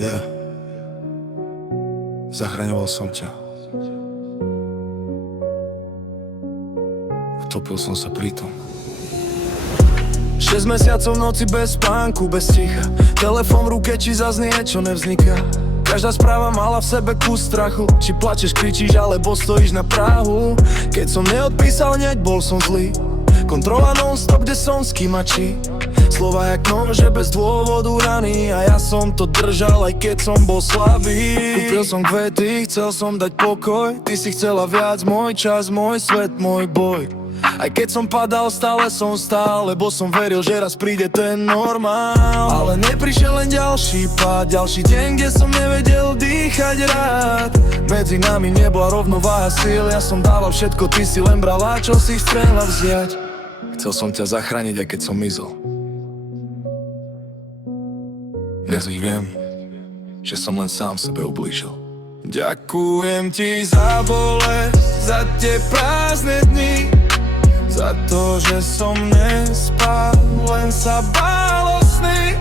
Yeah. Zachraňoval som ťa. Utopil som sa pri tom. 6 mesiacov v noci bez spánku, bez ticha. Telefón v ruke, či zas niečo nevzniká. Každá správa mala v sebe kus strachu. Či plačeš, kričíš, alebo stojíš na prahu. Keď som neodpísal hneď, bol som zlý. Kontrola non-stop, kde som, s kým a či. Slova jak nože bez dôvodu rany. A ja som to držal, aj keď som bol slabý. Kúpil som kvety, chcel som dať pokoj. Ty si chcela viac, môj čas, môj svet, môj boj. Aj keď som padal, stále som stál, lebo som veril, že raz príde ten normál. Ale neprišiel len ďalší pád, ďalší deň, kde som nevedel dýchať rád. Medzi nami nebola rovnováha síl, ja som dával všetko, ty si len brala, čo si chcela vziať. Chcel som ťa zachrániť, aj keď som mizol. Dnes už viem, že som len sám sebe ublížil. Ďakujem ti za bolesť, za tie prázdne dni, za to, že som nespal, len sa bál o sny.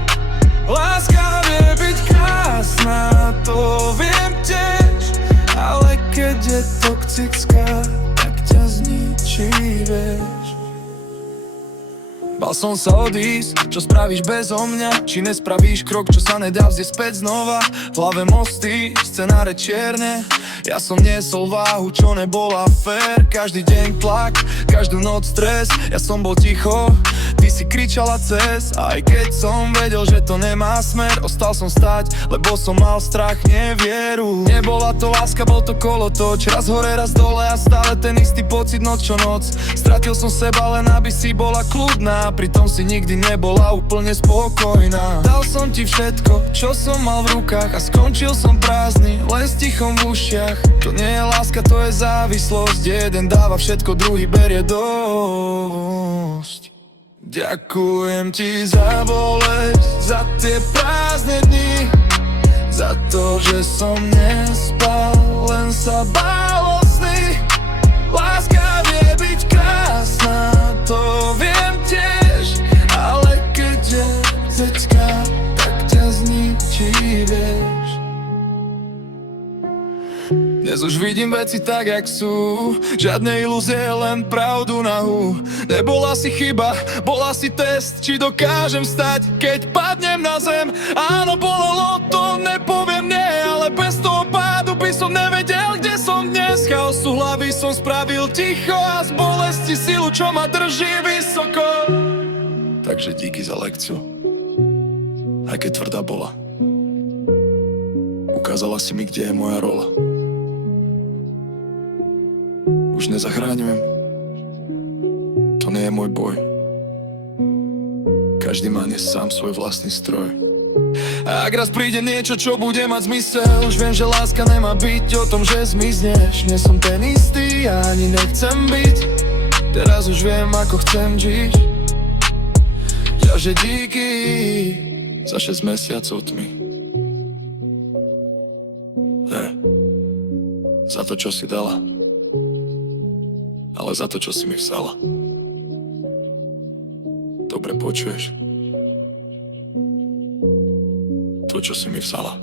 Láska vie byť krásna, to viem tiež, ale keď je toxická, tak ťa zničí, vieš. Bál som sa odísť, čo spravíš bezo mňa? Či nespravíš krok, čo sa nedá vzdieť späť znova? V hlave mosty, scenáre čierne. Ja som niesol váhu, čo nebola fér. Každý deň tlak, každú noc stres. Ja som bol ticho, ty si kričala cez. Aj keď som vedel, že to nemá smer, ostal som stať, lebo som mal strach, nevieru. Nebola to láska, bol to kolotoč. Raz hore, raz dole a stále ten istý pocit noc čo noc. Stratil som seba, len aby si bola kľudná. Pritom si nikdy nebola úplne spokojná. Dal som ti všetko, čo som mal v rukách, a skončil som prázdny, len s tichom v ušiach. To nie je láska, to je závislosť. Jeden dáva všetko, druhý berie dosť. Ďakujem ti za bolesť, za tie prázdne dni, za to, že som nespal, len sa bál o sny. Láska vie byť krásna, to viem tiež, ale keď je zecká, tak ťa zničí, vieš. Dnes už vidím veci tak, jak sú, žiadne ilúzie, len pravdu nahú. Nebola si chyba, bola si test, či dokážem stať, keď padnem na zem. Áno, bolelo to, nepoviem nie, ale bez toho pádu by som nevedel, kde som dnes. Chaosu hlavy som spravil ticho a z bolesti silu, čo ma drží vysoko. Takže díky za lekciu, aj keď tvrdá bola. Ukázala si mi, kde je moja rola. Už nezachráňujem, to nie je môj boj. Každý má dnes sám svoj vlastný stroj. A ak raz príde niečo, čo bude mať zmysel, už viem, že láska nemá byť o tom, že zmizneš. Nie som ten istý a ani nechcem byť. Teraz už viem, ako chcem žiť. Ja, že díky za 6 mesiacov tmy. Za to, čo si dala, ale za to, čo si mi vzala. Dobre počuješ? To, čo si mi vzala.